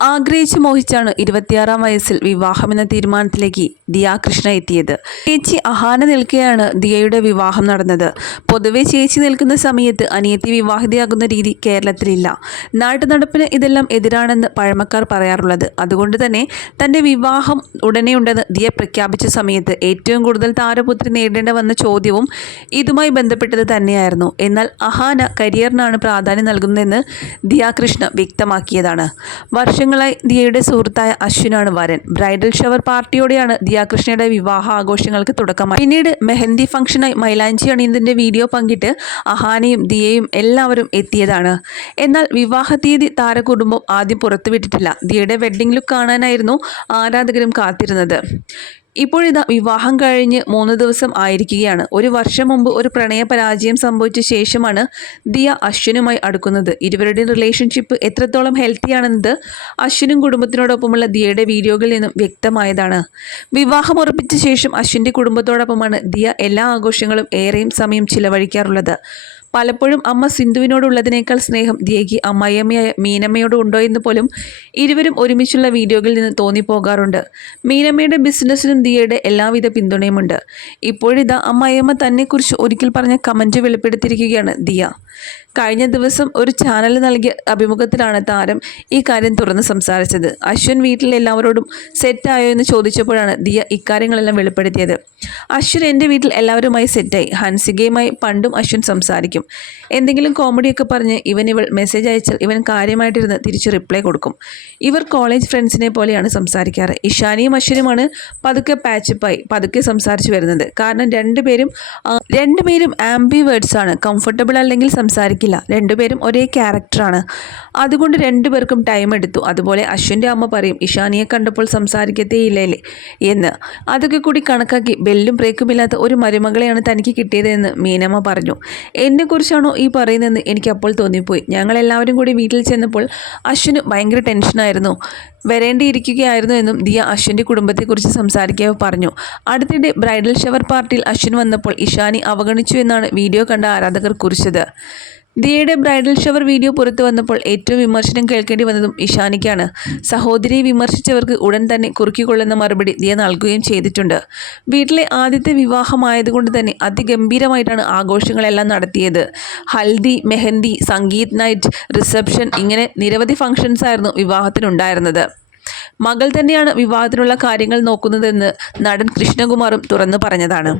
ആഗ്രഹിച്ച് മോഹിച്ചാണ് ഇരുപത്തിയാറാം വയസ്സിൽ വിവാഹമെന്ന തീരുമാനത്തിലേക്ക് ദിയ കൃഷ്ണ എത്തിയത്. ചേച്ചി അഹാന നിൽക്കെയാണ് ദിയയുടെ വിവാഹം നടന്നത്. പൊതുവെ ചേച്ചി നിൽക്കുന്ന സമയത്ത് അനിയത്തി വിവാഹിതയാകുന്ന രീതി കേരളത്തിലില്ല. നാട്ടുനടപ്പിന് ഇതെല്ലാം എതിരാണെന്ന് പഴമക്കാർ പറയാറുള്ളത്. അതുകൊണ്ട് തന്നെ തന്റെ വിവാഹം ഉടനെയുണ്ടെന്ന് ദിയ പ്രഖ്യാപിച്ച സമയത്ത് ഏറ്റവും കൂടുതൽ താരപുത്രി നേരിടേണ്ട വന്ന ചോദ്യവും ഇതുമായി ബന്ധപ്പെട്ടത് തന്നെയായിരുന്നു. എന്നാൽ അഹാന കരിയറിനാണ് പ്രാധാന്യം നൽകുന്നതെന്ന് ദിയ കൃഷ്ണ വ്യക്തമാക്കിയതാണ്. വർഷങ്ങളായി ദിയയുടെ സുഹൃത്തായ അശ്വിനാണ് വരൻ. ബ്രൈഡൽ ഷവർ പാർട്ടിയോടെയാണ് ദിയാകൃഷ്ണയുടെ വിവാഹ ആഘോഷങ്ങൾക്ക് തുടക്കമായി. പിന്നീട് മെഹന്തി ഫംഗ്ഷനായി മൈലാഞ്ചി അണിയന്തിന്റെ വീഡിയോ പങ്കിട്ട് അഹാനയും ദിയയും എല്ലാവരും എത്തിയതാണ്. എന്നാൽ വിവാഹ തീയതി താരകുടുംബം ആദ്യം പുറത്തുവിട്ടിട്ടില്ല. ദിയയുടെ വെഡ്ഡിംഗ് ലുക്ക് കാണാനായിരുന്നു ആരാധകരും കാത്തിരുന്നത്. ഇപ്പോഴിതാ വിവാഹം കഴിഞ്ഞ് മൂന്ന് ദിവസം ആയിരിക്കുകയാണ്. ഒരു വർഷം മുമ്പ് ഒരു പ്രണയ പരാജയം സംഭവിച്ച ശേഷമാണ് ദിയ അശ്വിനുമായി അടുക്കുന്നത്. ഇരുവരുടെയും റിലേഷൻഷിപ്പ് എത്രത്തോളം ഹെൽത്തിയാണെന്നത് അശ്വിനും കുടുംബത്തിനോടൊപ്പമുള്ള ദിയയുടെ വീഡിയോകളിൽ നിന്നും വ്യക്തമായതാണ്. വിവാഹം ഉറപ്പിച്ച ശേഷം അശ്വിന്റെ കുടുംബത്തോടൊപ്പമാണ് ദിയ എല്ലാ ആഘോഷങ്ങളും ഏറെയും സമയം ചിലവഴിക്കാറുള്ളത്. പലപ്പോഴും അമ്മ സിന്ധുവിനോടുള്ളതിനേക്കാൾ സ്നേഹം ദിയയ്ക്ക് അമ്മായിയമ്മയായ മീനമ്മയോട് ഉണ്ടോ എന്ന് പോലും ഇരുവരും ഒരുമിച്ചുള്ള വീഡിയോകളിൽ നിന്ന് തോന്നിപ്പോകാറുണ്ട്. മീനമ്മയുടെ ബിസിനസ്സിനും ദിയയുടെ എല്ലാവിധ പിന്തുണയുമുണ്ട്. ഇപ്പോഴിതാ അമ്മയമ്മ തന്നെക്കുറിച്ച് ഒരിക്കൽ പറഞ്ഞ കമന്റ് വെളിപ്പെടുത്തിയിരിക്കുകയാണ് ദിയ. കഴിഞ്ഞ ദിവസം ഒരു ചാനൽ നൽകിയ അഭിമുഖത്തിലാണ് താരം ഈ കാര്യം തുറന്ന് സംസാരിച്ചത്. അശ്വിൻ വീട്ടിൽ എല്ലാവരോടും സെറ്റായോ എന്ന് ചോദിച്ചപ്പോഴാണ് ദിയ ഇക്കാര്യങ്ങളെല്ലാം വെളിപ്പെടുത്തിയത്. അശ്വിൻ എന്റെ വീട്ടിൽ എല്ലാവരുമായി സെറ്റായി. ഹൻസികയുമായി പണ്ടും അശ്വിൻ സംസാരിക്കും. എന്തെങ്കിലും കോമഡിയൊക്കെ പറഞ്ഞ് ഇവൻ ഇവൾ മെസ്സേജ് അയച്ചാൽ ഇവൻ കാര്യമായിട്ടിരുന്ന് തിരിച്ച് റിപ്ലൈ കൊടുക്കും. ഇവർ കോളേജ് ഫ്രണ്ട്സിനെ പോലെയാണ് സംസാരിക്കാറ്. ഇഷാനിയും അശ്വനുമാണ് പതുക്കെ പാച്ചപ്പായി പതുക്കെ സംസാരിച്ചു വരുന്നത്. കാരണം രണ്ടുപേരും രണ്ടുപേരും ആംബി വേർഡ്സ് ആണ്. കംഫർട്ടബിൾ അല്ലെങ്കിൽ സംസാരിക്കില്ല. രണ്ടുപേരും ഒരേ ക്യാരക്ടറാണ് അതുകൊണ്ട് രണ്ടുപേർക്കും ടൈം എടുത്തു. അതുപോലെ അശ്വിന്റെ അമ്മ പറയും ഇഷാനിയെ കണ്ടപ്പോൾ സംസാരിക്കത്തേയില്ലേ എന്ന്. അതൊക്കെ കൂടി കണക്കാക്കി ബെല്ലും ബ്രേക്കും ഇല്ലാത്ത ഒരു മരുമകളെയാണ് തനിക്ക് കിട്ടിയതെന്ന് മീനമ്മ പറഞ്ഞു. എന്നെക്കുറിച്ചാണോ ഈ പറയുന്നതെന്ന് എനിക്ക് അപ്പോൾ തോന്നിപ്പോയി. ഞങ്ങളെല്ലാവരും കൂടി വീട്ടിൽ ചെന്നപ്പോൾ അശ്വിന് ഭയങ്കര ടെൻഷനായിരുന്നു. വരേണ്ടിയിരിക്കുകയായിരുന്നു എന്നും ദിയ അശ്വിന്റെ കുടുംബത്തെക്കുറിച്ച് സംസാരിക്കുക പറഞ്ഞു. അടുത്തിടെ ബ്രൈഡൽ ഷവർ പാർട്ടിയിൽ അശ്വിൻ വന്നപ്പോൾ ഇഷാനി അവഗണിച്ചു എന്നാണ് വീഡിയോ കണ്ട ആരാധകർ കുറിച്ചത്. ദിയയുടെ ബ്രൈഡൽ ഷവർ വീഡിയോ പുറത്തു വന്നപ്പോൾ ഏറ്റവും വിമർശനം കേൾക്കേണ്ടി വന്നതും ഇഷാനിക്കാണ്. സഹോദരിയെ വിമർശിച്ചവർക്ക് ഉടൻ തന്നെ കുറുക്കിക്കൊള്ളുന്ന മറുപടി ദിയ നൽകുകയും ചെയ്തിട്ടുണ്ട്. വീട്ടിലെ ആദ്യത്തെ വിവാഹമായതുകൊണ്ട് തന്നെ അതിഗംഭീരമായിട്ടാണ് ആഘോഷങ്ങളെല്ലാം നടത്തിയത്. ഹൽദി മെഹന്തി സംഗീത് നൈറ്റ് റിസപ്ഷൻ ഇങ്ങനെ നിരവധി ഫംഗ്ഷൻസ് ആയിരുന്നു വിവാഹത്തിനുണ്ടായിരുന്നത്. മകൾ തന്നെയാണ് വിവാഹത്തിനുള്ള കാര്യങ്ങൾ നോക്കുന്നതെന്ന് നടൻ കൃഷ്ണകുമാറും തുറന്നു പറഞ്ഞതാണ്.